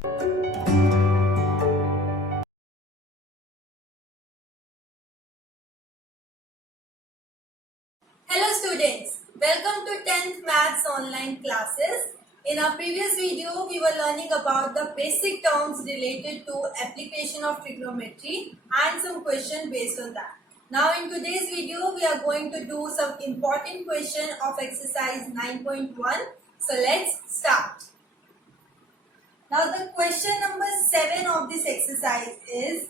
Hello students, welcome to 10th Maths online classes. In our previous video, we were learning about the basic terms related to application of trigonometry and some question based on that. Now in today's video, we are going to do some important question of exercise 9.1. So let's start. Now the question number 7 of this exercise is,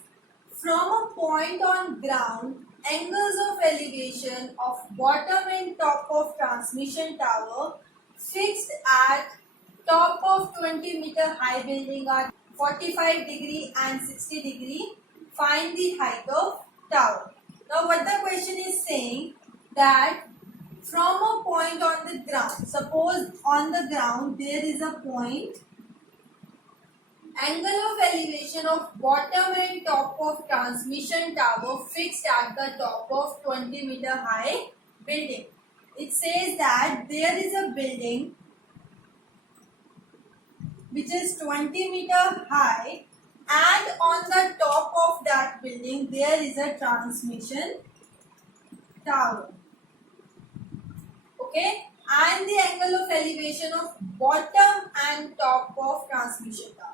from a point on ground, angles of elevation of bottom and top of transmission tower fixed at top of 20-meter high building are 45 degree and 60 degree. Find the height of tower. Now what the question is saying, that from a point on the ground, suppose on the ground there is a point, angle of elevation of bottom and top of transmission tower fixed at the top of 20-meter high building. It says that there is a building which is 20-meter high, and on the top of that building there is a transmission tower. Okay, and the angle of elevation of bottom and top of transmission tower.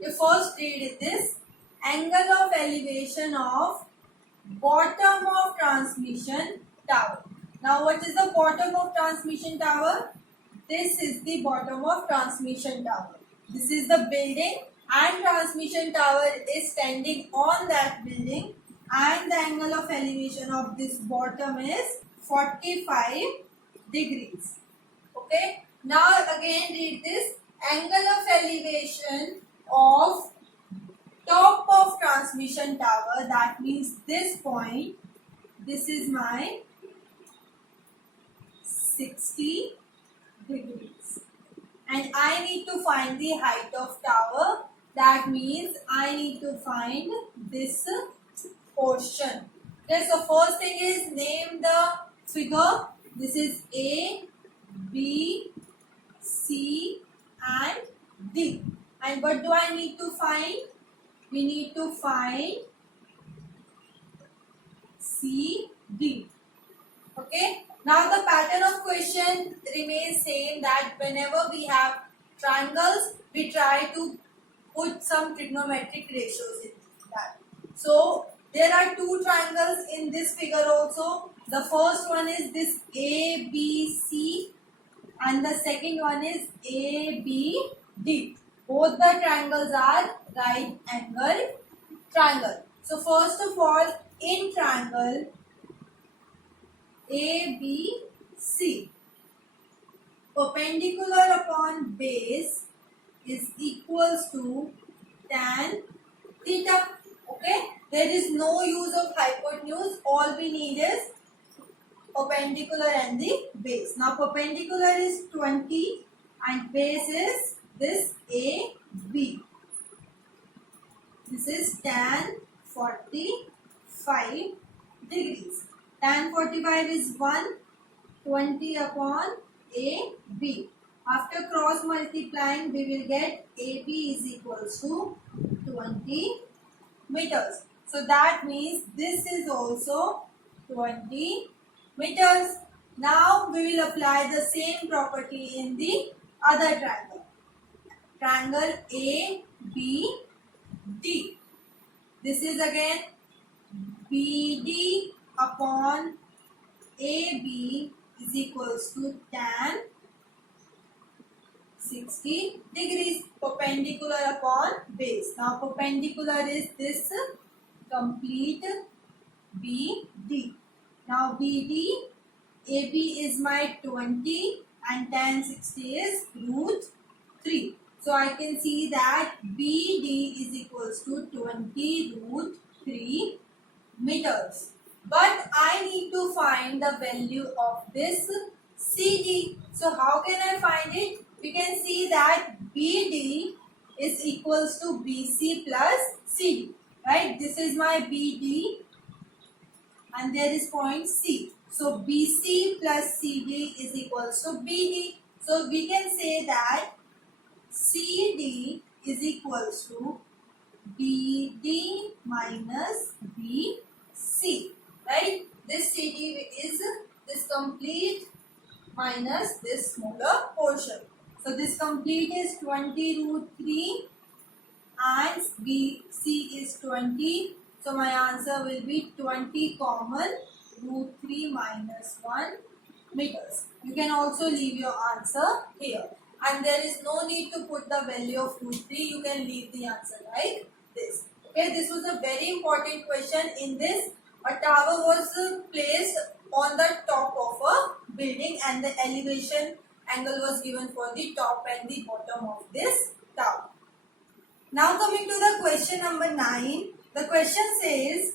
You first read this: angle of elevation of bottom of transmission tower. Now what is the bottom of transmission tower? This is the bottom of transmission tower. This is the building and transmission tower is standing on that building, and the angle of elevation of this bottom is 45 degrees. Okay. Now again read this: angle of elevation of top of transmission tower, that means this point, this is my 60 degrees, and I need to find the height of tower, that means I need to find this portion. Okay, so first thing is name the figure. This is A, B, C and D. And what do I need to find? We need to find C, D. Okay. Now the pattern of question remains same, that whenever we have triangles, we try to put some trigonometric ratios in that. So there are two triangles in this figure also. The first one is this ABC and the second one is ABD. Both the triangles are right angle triangle. So first of all, in triangle ABC, perpendicular upon base is equals to tan theta. Okay, there is no use of hypotenuse. All we need is perpendicular and the base. Now perpendicular is 20 and base is this AB. This is tan 45 degrees. Tan 45 is 120 upon AB. After cross multiplying, we will get AB is equals to 20 meters. So that means this is also 20 meters. Now we will apply the same property in the other triangle. Triangle ABD. This is again BD upon AB is equals to tan 60 degrees, perpendicular upon base. Now perpendicular is this complete BD. Now BD, AB is my 20 and tan 60 is root 3. So I can see that BD is equals to 20 root 3 meters. But I need to find the value of this CD. So how can I find it? We can see that BD is equals to BC plus CD. Right? This is my BD and there is point C. So BC plus CD is equals to BD. So we can say that CD is equals to BD minus BC, right? This CD is this complete minus this smaller portion. So this complete is 20 root 3 and BC is 20. So my answer will be 20 common root 3 minus 1 meters. You can also leave your answer here. And there is no need to put the value of root 3. You can leave the answer like this. Okay, this was a very important question. In this, a tower was placed on the top of a building and the elevation angle was given for the top and the bottom of this tower. Now coming to the question number 9. The question says,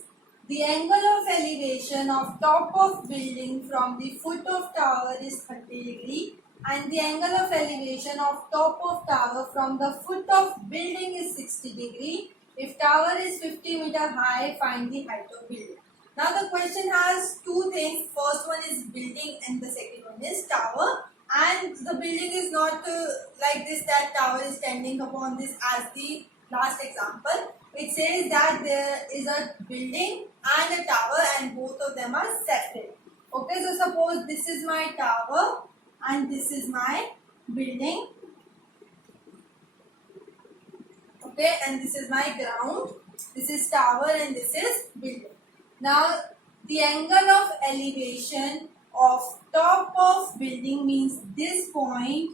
the angle of elevation of top of building from the foot of tower is 30 degree and the angle of elevation of top of tower from the foot of building is 60 degree. If tower is 50 meter high, find the height of building. Now the question has two things. First one is building and the second one is tower. And the building is not like this, that tower is standing upon this as the last example. It says that there is a building and a tower and both of them are separate. Okay, so suppose this is my tower and this is my building. Okay, and this is my ground. This is tower and this is building. Now the angle of elevation of top of building means this point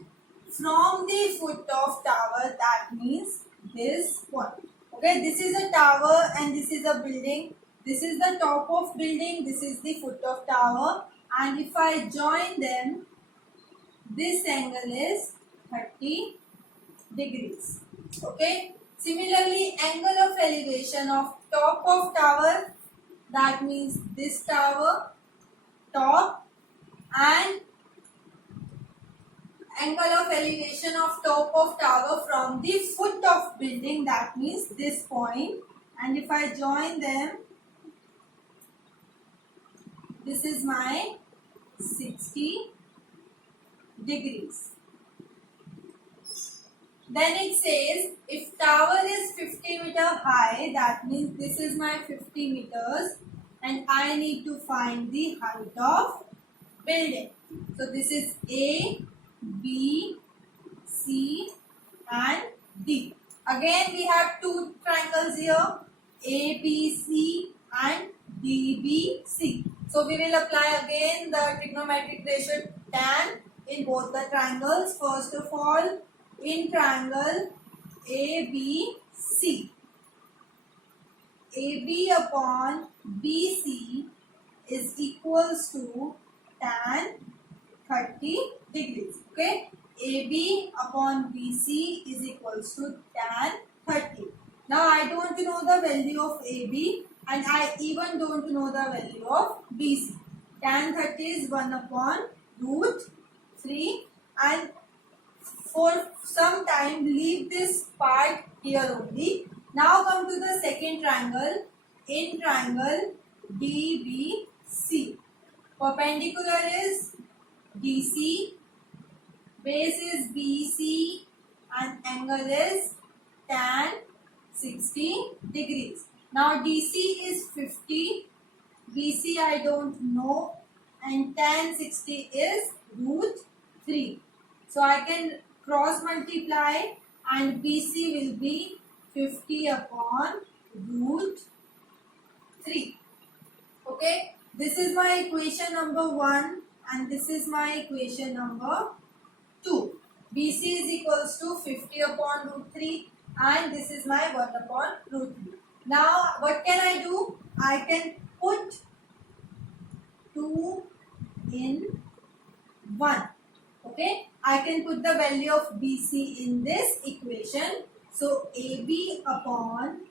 from the foot of tower, that means this point. Okay, this is a tower and this is a building. This is the top of building, this is the foot of tower, and if I join them, this angle is 30 degrees. Okay, similarly, angle of elevation of top of tower, that means this tower, top, and angle of elevation of top of tower from the foot of building, that means this point, and if I join them, this is my 60 degrees. Then it says if tower is 50 meter high, that means this is my 50 meters and I need to find the height of building. So this is A, B, C and D. Again we have two triangles here, A, B, C and D, B, C. So we will apply again the trigonometric ratio tan in both the triangles. First of all, in triangle ABC, AB upon BC is equals to tan 30 degrees. Okay, AB upon BC is equals to tan 30. Now I don't know the value of AB and I even don't know the value of BC. Tan 30 is 1 upon root 3 and for some time leave this part here only. Now come to the second triangle. In triangle DBC, perpendicular is DC, base is BC and angle is tan 60 degrees. Now DC is 50, BC I don't know and tan 60 is root 3. So I can cross multiply and BC will be 50 upon root 3. Okay, this is my equation number 1 and this is my equation number 2. BC is equals to 50 upon root 3 and this is my 1 upon root 3. Now what can I do? I can put 2 in 1. Okay, I can put the value of BC in this equation. So AB upon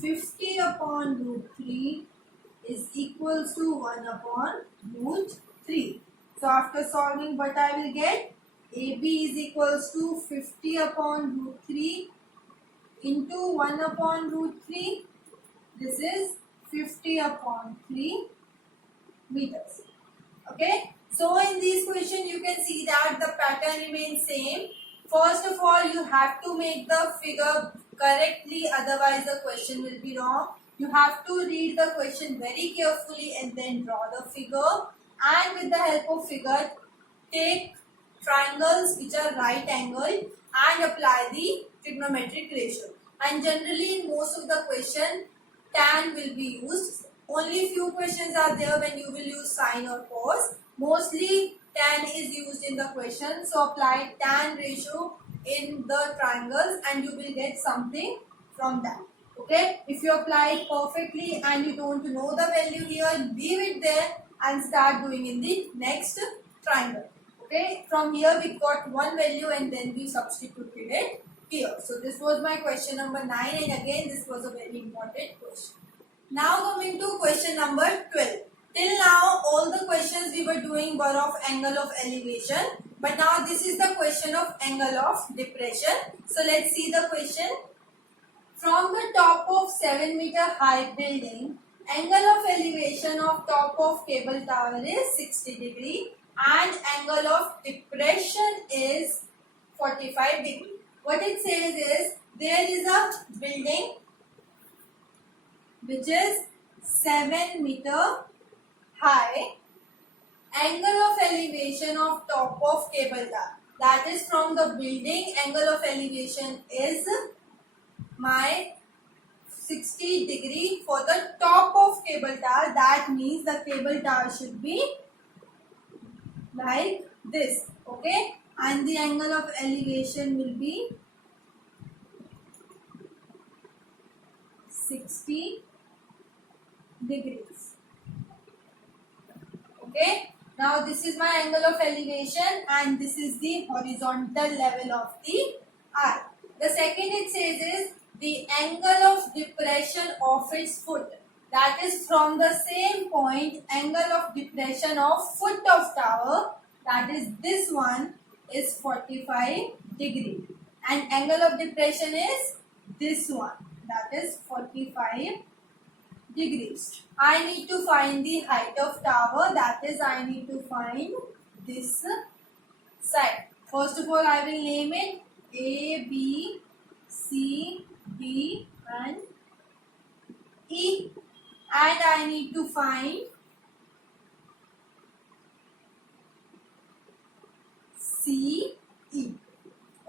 50 upon root 3 is equals to 1 upon root 3. So after solving, what I will get? AB is equals to 50 upon root 3 into 1 upon root 3. This is 50 upon 3 meters. Okay. So in this question you can see that the pattern remains same. First of all, you have to make the figure correctly, otherwise the question will be wrong. You have to read the question very carefully and then draw the figure, and with the help of figure take triangles which are right angled and apply the trigonometric ratio. And generally in most of the question tan will be used. Only few questions are there when you will use sine or cos. Mostly tan is used in the question, so apply tan ratio in the triangles and you will get something from that. Okay, if you apply it perfectly and you don't know the value here, leave it there and start doing in the next triangle. Okay, from here we got one value and then we substituted it here. So this was my question number 9, and again this was a very important question. Now coming to question number 12. Till now all the questions we were doing were of angle of elevation, but now this is the question of angle of depression. So let's see the question. From the top of 7-meter high building, angle of elevation of top of cable tower is 60 degree and angle of depression is 45 degree. What it says is there is a building which is 7-meter high, angle of elevation of top of cable tower, that is from the building angle of elevation is my 60 degree for the top of cable tower. That means the cable tower should be like this, okay, and the angle of elevation will be 60 degrees. Okay, now this is my angle of elevation and this is the horizontal level of the eye. The second it says is the angle of depression of its foot, that is from the same point angle of depression of foot of tower, that is this one, is 45 degree and angle of depression is this one, that is 45 degrees. I need to find the height of tower, that is I need to find this side. First of all I will name it A, B, C, D and E, and I need to find C, E.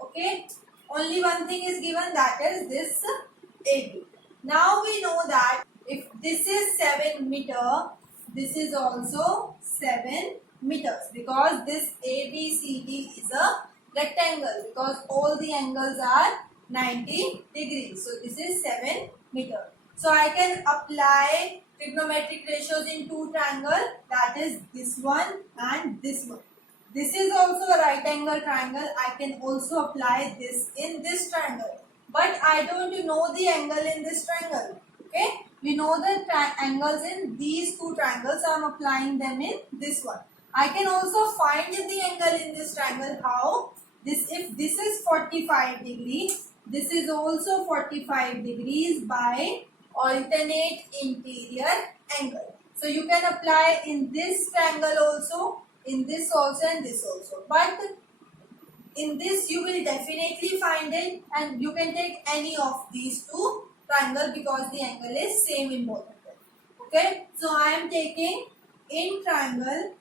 Okay, only one thing is given, that is this AB. Now we know that if this is 7 meter, this is also 7 meters, because this ABCD is a rectangle, because all the angles are 90 degrees. So this is 7 meter. So I can apply trigonometric ratios in two triangles, that is this one and this one. This is also a right angle triangle. I can also apply this in this triangle, but I don't know the angle in this triangle. Okay, we know the angles in these two triangles, so I am applying them in this one. I can also find the angle in this triangle. How? This, if this is 45 degrees, this is also 45 degrees by alternate interior angle. So you can apply in this triangle also, in this also and this also. But in this you will definitely find it, and you can take any of these two triangle because the angle is same in both of them. Okay, so I am taking in triangle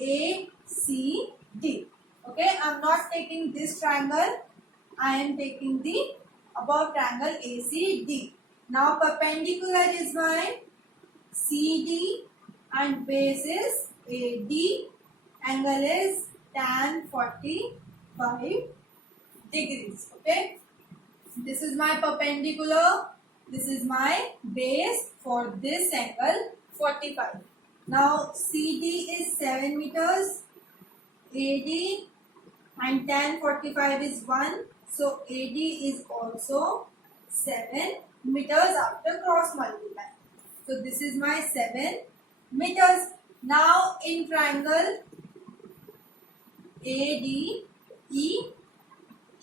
ACD. Okay, I am not taking this triangle, I am taking the above triangle ACD. Now perpendicular is my CD and base is AD. Angle is tan 45 degrees. Okay, this is my perpendicular, this is my base for this angle 45. Now CD is 7 meters, AD and tan 45 is 1. So AD is also 7 meters after cross multiply. So this is my 7 meters. Now in triangle ADE,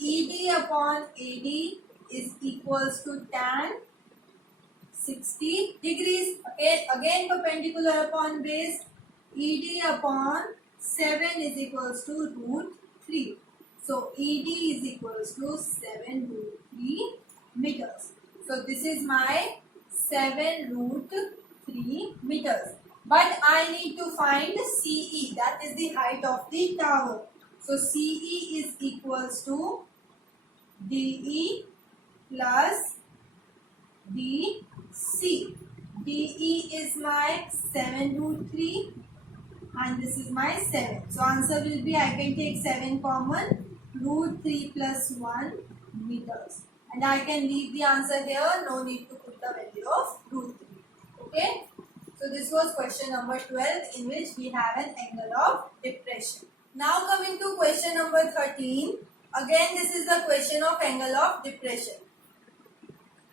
ED upon AD is equals to tan 60 degrees. Okay, again perpendicular upon base, ED upon 7 is equals to root 3. So ED is equals to 7 root 3 meters. So this is my 7 root 3 meters. But I need to find CE, that is the height of the tower. So CE is equals to DE plus DC. DE is my 7 root 3 and this is my 7. So answer will be, I can take 7 common, root 3 plus 1 meters. And I can leave the answer here, no need to put the value of root 3. Okay. So this was question number 12, in which we have an angle of depression. Now coming to question number 13. Again this is the question of angle of depression.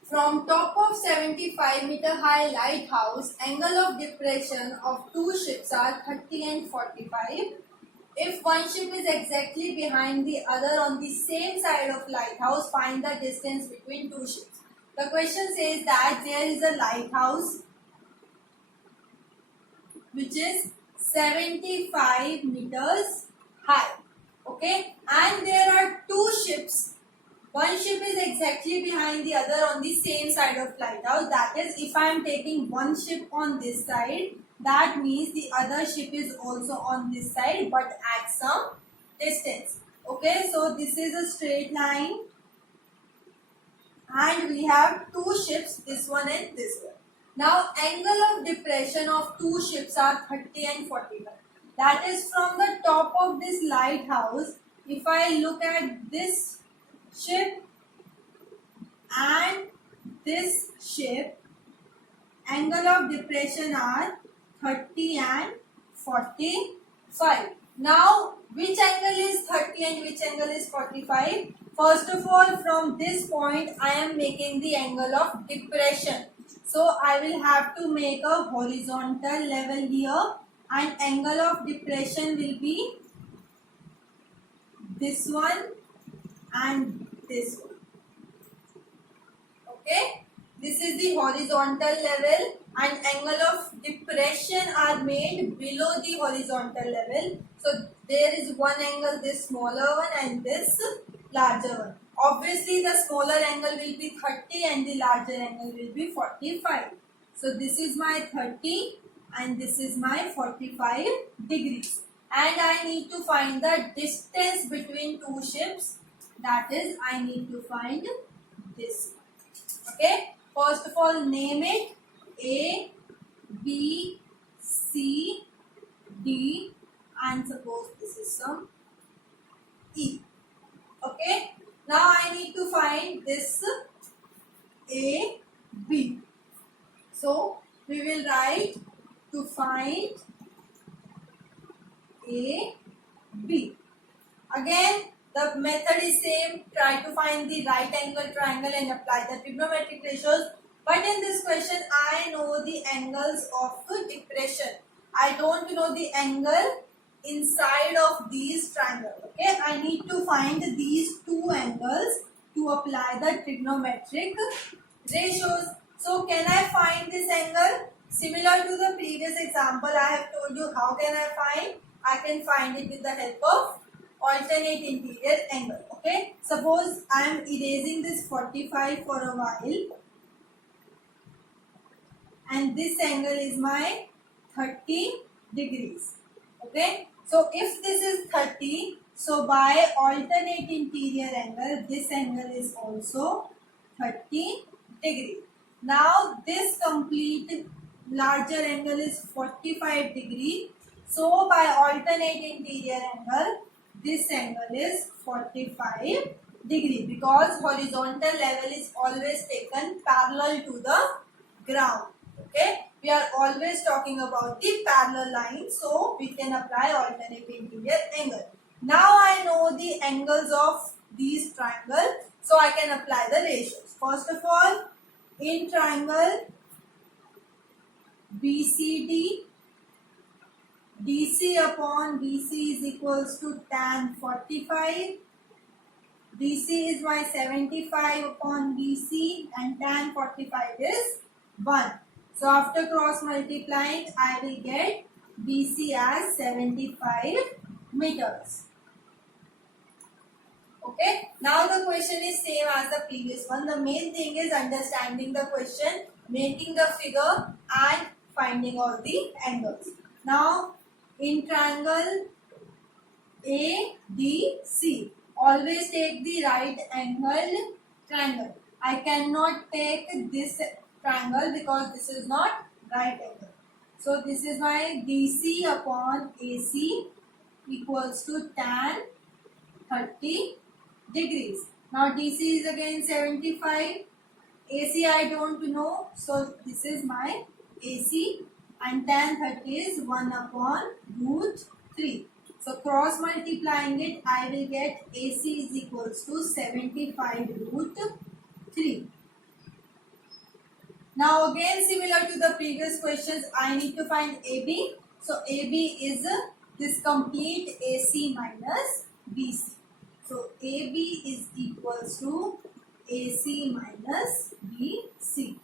From top of 75-meter high lighthouse, angle of depression of two ships are 30 and 45. If one ship is exactly behind the other on the same side of lighthouse, find the distance between two ships. The question says that there is a lighthouse which is 75 meters high. Okay, and there are two ships. One ship is exactly behind the other on the same side of lighthouse. That is, if I am taking one ship on this side, that means the other ship is also on this side but at some distance. Okay, so this is a straight line and we have two ships, this one and this one. Now angle of depression of two ships are 30 and 45. That is, from the top of this lighthouse, if I look at this ship and this ship, angle of depression are 30 and 45. Now which angle is 30 and which angle is 45? First of all, from this point I am making the angle of depression. So I will have to make a horizontal level here and angle of depression will be this one and this one. Okay, this is the horizontal level and angle of depression are made below the horizontal level. So there is one angle, this smaller one and this larger one. Obviously the smaller angle will be 30 and the larger angle will be 45. So this is my 30 and this is my 45 degrees. And I need to find the distance between two ships. That is, I need to find this. Okay. First of all, name it A, B, C, D, and suppose this is some E. Okay. Now I need to find this A, B. So we will write to find A, B. Again, the method is same. Try to find the right angle triangle and apply the trigonometric ratios. But in this question, I know the angles of depression. I don't know the angle inside of these triangles. Okay, I need to find these two angles to apply the trigonometric ratios. So can I find this angle? Similar to the previous example, I have told you how can I find. I can find it with the help of alternate interior angle. Okay, suppose I am erasing this 45 for a while and this angle is my 30 degrees. Okay, so if this is 30, so by alternate interior angle, this angle is also 30 degrees. Now this complete larger angle is 45 degree. So by alternate interior angle, this angle is 45 degree because horizontal level is always taken parallel to the ground. Okay, we are always talking about the parallel line, so we can apply alternate interior angle. Now I know the angles of these triangles, so I can apply the ratios. First of all, in triangle BCD, DC upon BC is equals to tan 45. DC is my 75 upon BC and tan 45 is 1. So after cross multiplying, I will get BC as 75 meters. Okay, now the question is same as the previous one. The main thing is understanding the question, making the figure and finding all the angles. Now in triangle ABC, always take the right angle triangle. I cannot take this triangle because this is not right angle. So this is my DC upon AC equals to tan 30 degrees. Now DC is again 75. AC I don't know. So this is my AC and tan 30 is 1 upon root 3. So cross multiplying it, I will get AC is equals to 75 root 3. Now again similar to the previous questions, I need to find AB. So AB is this complete AC minus BC. So AB is equals to AC minus BC.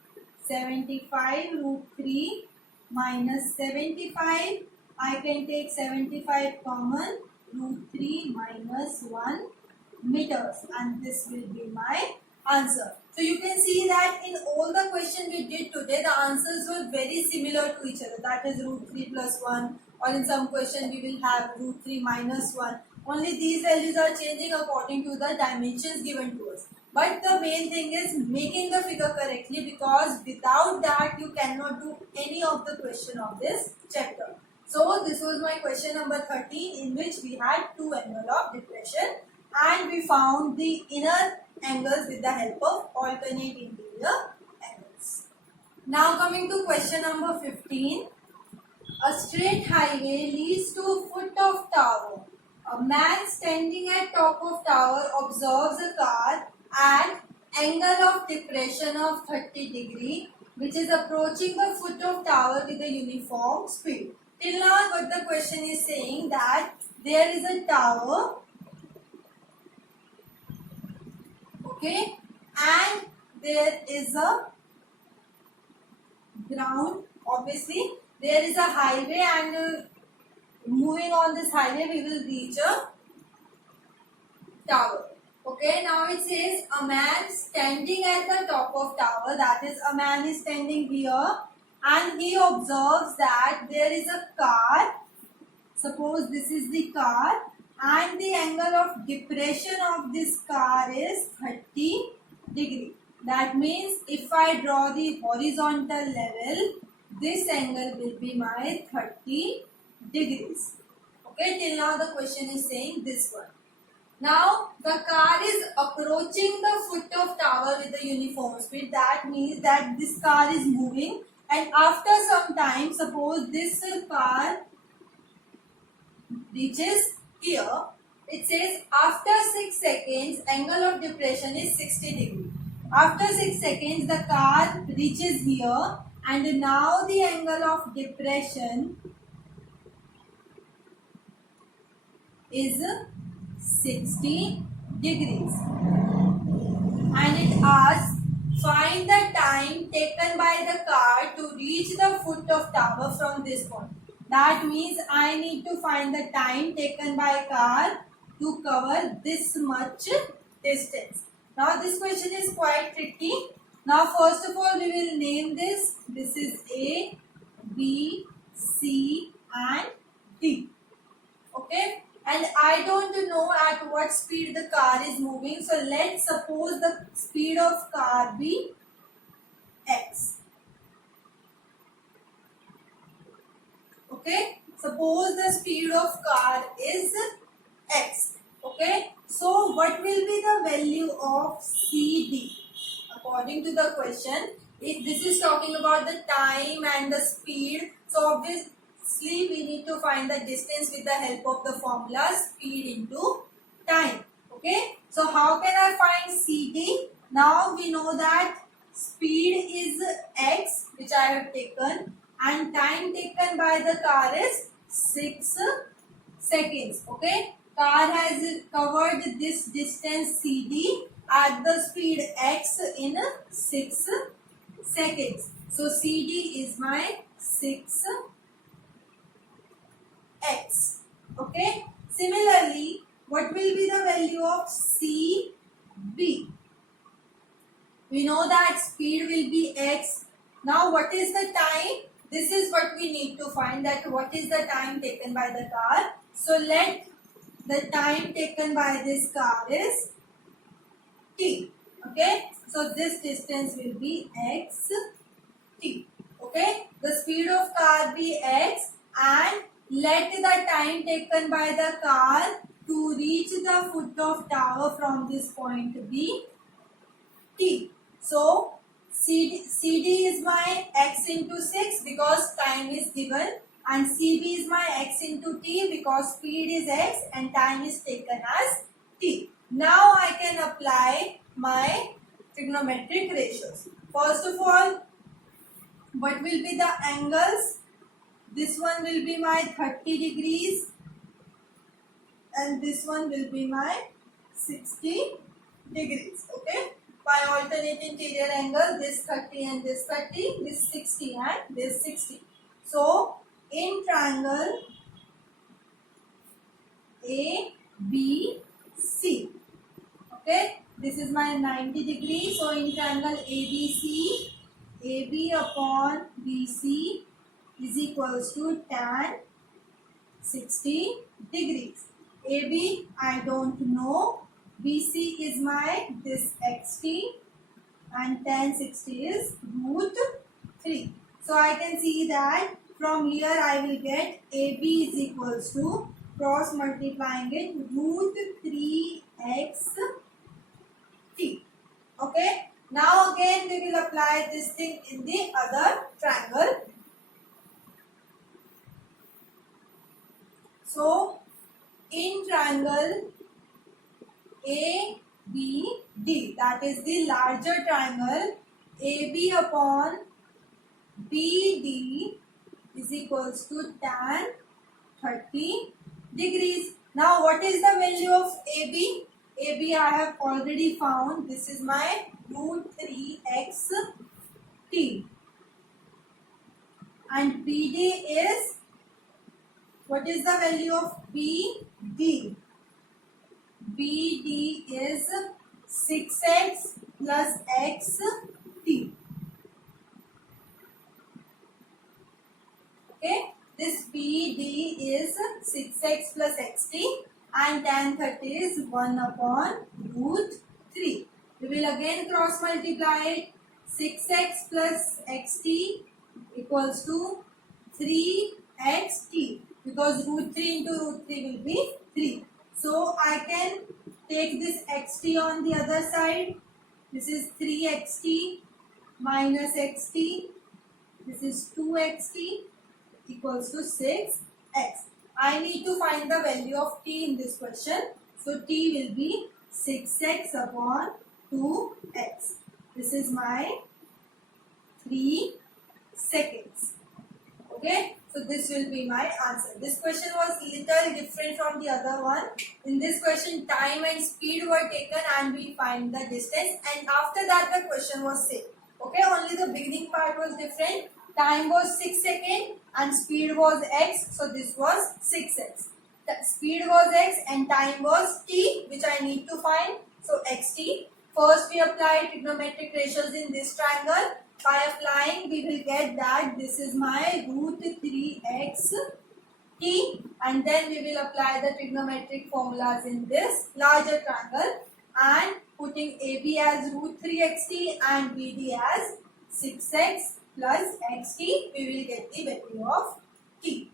75 root 3 minus 75. I can take 75 common, root 3 minus 1 meters, and this will be my answer. So you can see that in all the questions we did today, the answers were very similar to each other. That is root 3 plus 1, or in some question we will have root 3 minus 1. Only these values are changing according to the dimensions given to us. But the main thing is making the figure correctly, because without that you cannot do any of the question of this chapter. So this was my question number 13, in which we had two angles of depression and we found the inner angles with the help of alternate interior angles. Now coming to question number 15. A straight highway leads to foot of tower. A man standing at top of tower observes a car at angle of depression of 30 degree, which is approaching the foot of tower with a uniform speed. Till now what the question is saying, that there is a tower, okay, and there is a ground. Obviously there is a highway, and moving on this highway we will reach a tower. Okay, now it says a man standing at the top of tower, that is a man is standing here and he observes that there is a car. Suppose this is the car and the angle of depression of this car is 30 degree. That means if I draw the horizontal level, this angle will be my 30 degrees. Okay, till now the question is saying this one. Now the car is approaching the foot of tower with a uniform speed. That means that this car is moving, and after some time, suppose this car reaches here, it says after 6 seconds angle of depression is 60 degree. After 6 seconds the car reaches here, and now the angle of depression is 60 degrees, and it asks find the time taken by the car to reach the foot of tower from this point. That means I need to find the time taken by car to cover this much distance. Now this question is quite tricky. Now first of all we will name this. This is A, B, C and D. Okay. And I don't know at what speed the car is moving. So let's suppose the speed of car be x. Okay. Suppose the speed of car is x. Okay. So what will be the value of CD? According to the question, this is talking about the time and the speed. So obviously we need to find the distance with the help of the formula speed into time. Okay, so how can I find CD? Now we know that speed is x, which I have taken, and time taken by the car is 6 seconds. Okay, car has covered this distance CD at the speed x in 6 seconds. So CD is my 6x. Okay. Similarly, what will be the value of CB? We know that speed will be x. Now what is the time? This is what we need to find, that what is the time taken by the car. So let the time taken by this car is t. Okay, so this distance will be x t. Okay, the speed of car be x, and let the time taken by the car to reach the foot of tower from this point be t. So CD is my x into 6 because time is given, and CB is my x into t because speed is x and time is taken as t. Now I can apply my trigonometric ratios. First of all, what will be the angles? This one will be my 30 degrees and this one will be my 60 degrees. Okay, by alternate interior angle, this 30 and this 30, this 60 and this 60. So in triangle ABC, okay, this is my 90 degrees. So in triangle ABC, AB upon BC is equals to tan 60 degrees. AB I don't know. BC is my this xt and tan 60 is root 3. So I can see that from here I will get AB is equals to, cross multiplying it, root 3xt. Okay. Now again we will apply this thing in the other triangle. So in triangle ABD, that is the larger triangle, AB upon BD is equals to tan 30 degrees. Now what is the value of AB? AB I have already found. This is my root 3xt. And BD is, what is the value of BD? BD is 6x plus xt. Okay, this BD is 6x plus xt and tan 30 is 1 upon root 3. We will again cross multiply it. 6x plus xt equals to 3xt, because root 3 into root 3 will be 3. So I can take this xt on the other side. This is 3xt minus xt. This is 2xt equals to 6x. I need to find the value of t in this question. So t will be 6x upon 2x. This is my 3 seconds. Okay, so this will be my answer. This question was little different from the other one. In this question, time and speed were taken and we find the distance, and after that the question was same. Okay, only the beginning part was different. Time was 6 seconds and speed was x, so this was 6x. The speed was x and time was t, which I need to find. So xt. First we apply trigonometric ratios in this triangle. By applying, we will get that this is my root 3xt, and then we will apply the trigonometric formulas in this larger triangle, and putting AB as root 3xt and BD as 6x plus xt, we will get the value of t.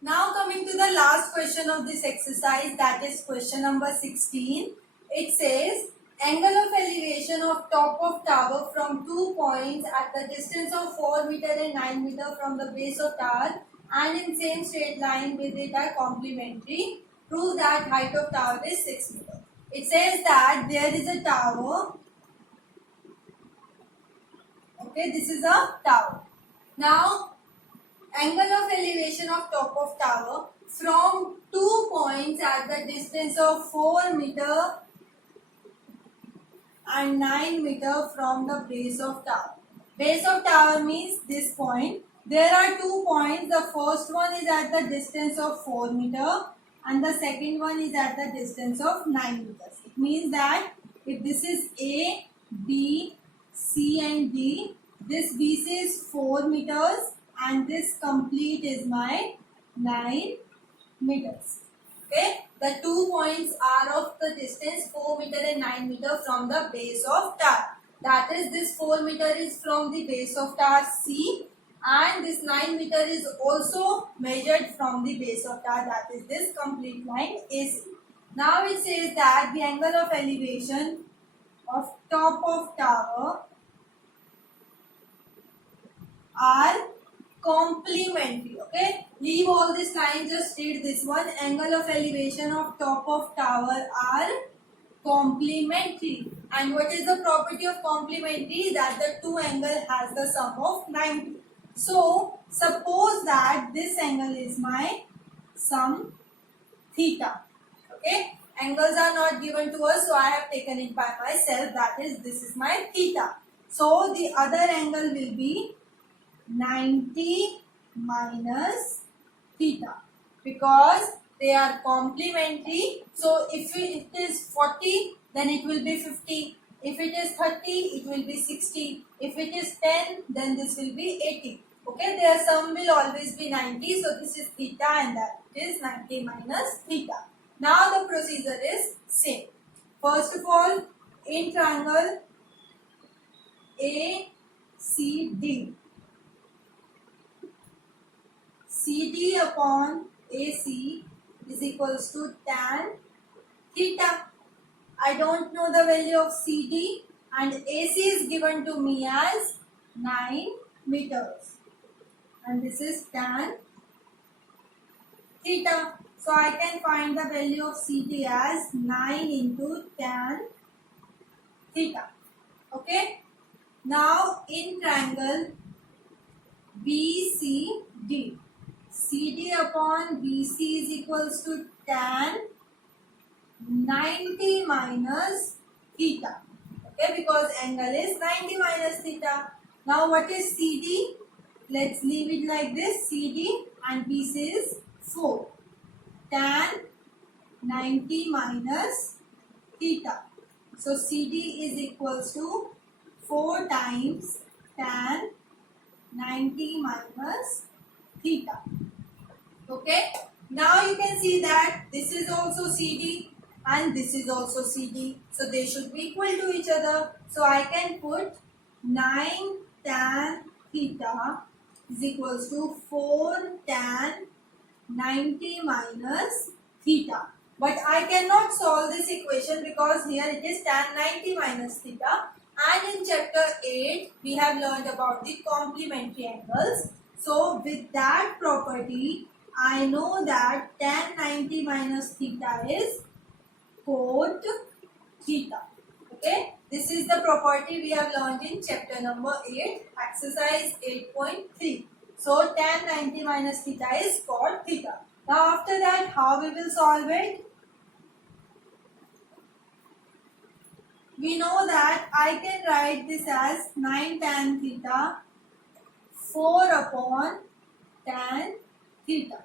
Now coming to the last question of this exercise, that is question number 16. It says, angle of elevation of top of tower from 2 points at the distance of 4 meter and 9 meter from the base of tower and in same straight line with it are complementary. Prove that height of tower is 6 meter. It says that there is a tower. Okay, this is a tower. Now, angle of elevation of top of tower from 2 points at the distance of 4 meter and 9 meter from the base of tower. Base of tower means this point. There are 2 points. The first one is at the distance of 4 meter and the second one is at the distance of 9 meters. It means that if this is A, B, C and D, this BC is 4 meters and this complete is my 9 meters. Okay, the 2 points are of the distance 4 meter and 9 meter from the base of tower. That is, this 4 meter is from the base of tower C and this 9 meter is also measured from the base of tower, that is this complete line AC. Now it says that the angle of elevation of top of tower are complementary. Okay, leave all this line, just read this one. Angle of elevation of top of tower are complementary. And what is the property of complementary? That the two angle has the sum of 90. So suppose that this angle is my sum theta. Okay, angles are not given to us, so I have taken it by myself. That is, this is my theta. So the other angle will be 90 minus theta, because they are complementary. So if it is 40, then it will be 50. If it is 30, it will be 60. If it is 10, then this will be 80. Okay, their sum will always be 90. So this is theta and that is 90 minus theta. Now the procedure is same. First of all, in triangle ACD, CD upon AC is equals to tan theta. I don't know the value of CD and AC is given to me as 9 meters. And this is tan theta. So I can find the value of CD as 9 into tan theta. Okay. Now in triangle BCD, CD upon BC is equals to tan 90 minus theta. Okay, because angle is 90 minus theta. Now what is CD? Let's leave it like this. CD and BC is 4. Tan 90 minus theta. So CD is equals to 4 times tan 90 minus theta. Okay. Now you can see that this is also CD and this is also CD. So they should be equal to each other. So I can put 9 tan theta is equals to 4 tan 90 minus theta. But I cannot solve this equation because here it is tan 90 minus theta. And in chapter 8, we have learned about the complementary angles. So with that property, I know that tan 90 minus theta is cot theta. Okay, this is the property we have learned in chapter number 8, exercise 8.3. So tan 90 minus theta is cot theta. Now after that, how we will solve it? We know that I can write this as 9 tan theta 4 upon tan theta.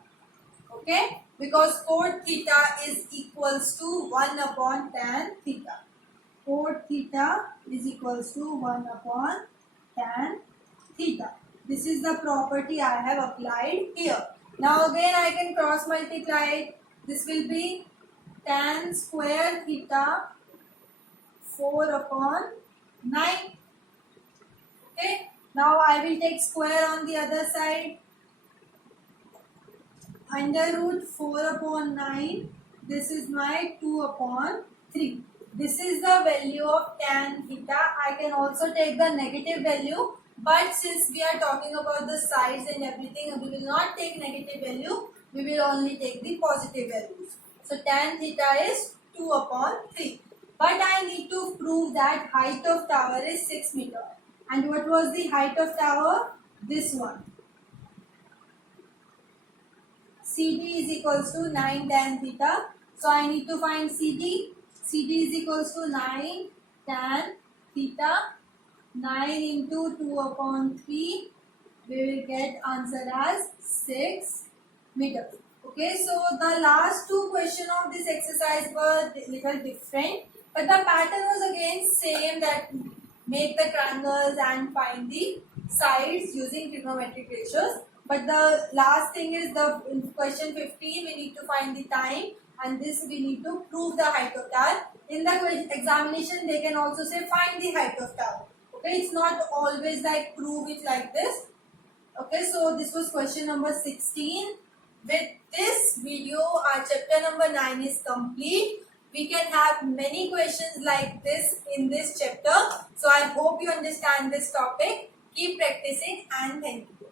Okay, because cot theta is equals to 1 upon tan theta. Cot theta is equals to 1 upon tan theta. This is the property I have applied here. Now again I can cross multiply it. This will be tan square theta 4 upon 9. Okay. Now I will take square on the other side. Under root 4 upon 9. This is my 2 upon 3. This is the value of tan theta. I can also take the negative value. But since we are talking about the sides and everything, we will not take negative value. We will only take the positive values. So tan theta is 2 upon 3. But I need to prove that height of tower is 6 meter. And what was the height of tower? This one. CD is equals to 9 tan theta. So I need to find CD. CD is equals to 9 tan theta. 9 into 2 upon 3. We will get answer as 6 meters. Okay, so the last two questions of this exercise were little different, but the pattern was again same, that make the triangles and find the sides using trigonometric ratios. But the last thing is the in question 15 we need to find the time, and this we need to prove the height of tower. In the examination they can also say find the height of tower. Okay, it's not always like prove it like this. Okay, so this was question number 16. With this video, our chapter number 9 is complete. We can have many questions like this in this chapter. So I hope you understand this topic. Keep practicing and thank you.